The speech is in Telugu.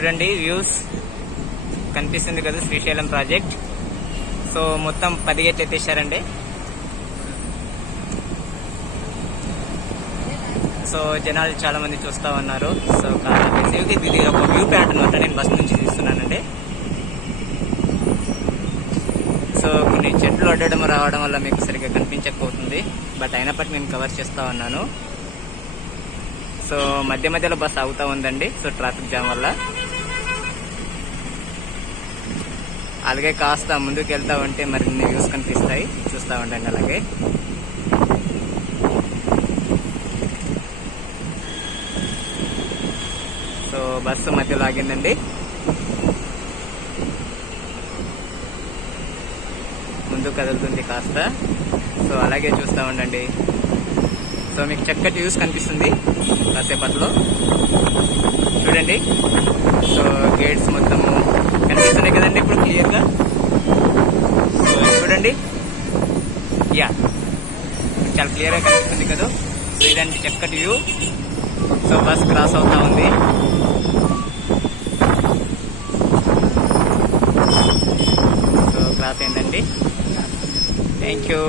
చూడండి వ్యూస్ కనిపిస్తుంది కదా శ్రీశైలం ప్రాజెక్ట్. సో మొత్తం 10 గేట్లు ఎత్తేసారండి. సో జనాలు చాలా మంది చూస్తా ఉన్నారు. సో ఇది ఒక వ్యూ పాయింట్ అనమాట. నేను బస్ నుంచి తీస్తున్నానండి. సో కొన్ని చెట్లు అడ్డడం రావడం వల్ల మీకు సరిగ్గా కనిపించకపోతుంది, బట్ అయినప్పటికీ నేను కవర్ చేస్తా ఉన్నాను. సో మధ్య మధ్యలో బస్ ఆగుతూ ఉందండి. సో ట్రాఫిక్ జామ్ వల్ల. అలాగే కాస్త ముందుకు వెళ్తా ఉంటే మరిన్ని వ్యూస్ కనిపిస్తాయి, చూస్తూ ఉండండి. అలాగే సో బస్సు మధ్యలో ఆగిందండి. ముందుకు కదులుతుంది కాస్త. సో అలాగే చూస్తూ ఉండండి. సో మీకు చక్కటి వ్యూస్ కనిపిస్తుంది కాసేపట్లో. చూడండి. సో గేట్స్ మొత్తము కనిపిస్తున్నాయి కదండి ఇప్పుడు క్లియర్గా. సో చూడండి, యా చాలా క్లియర్గా కనిపిస్తుంది కదా. సో ఇదండి చక్కటి వ్యూ. సో బస్ క్రాస్ అవుతా ఉంది. సో క్రాస్ అయిందండి. Thank you.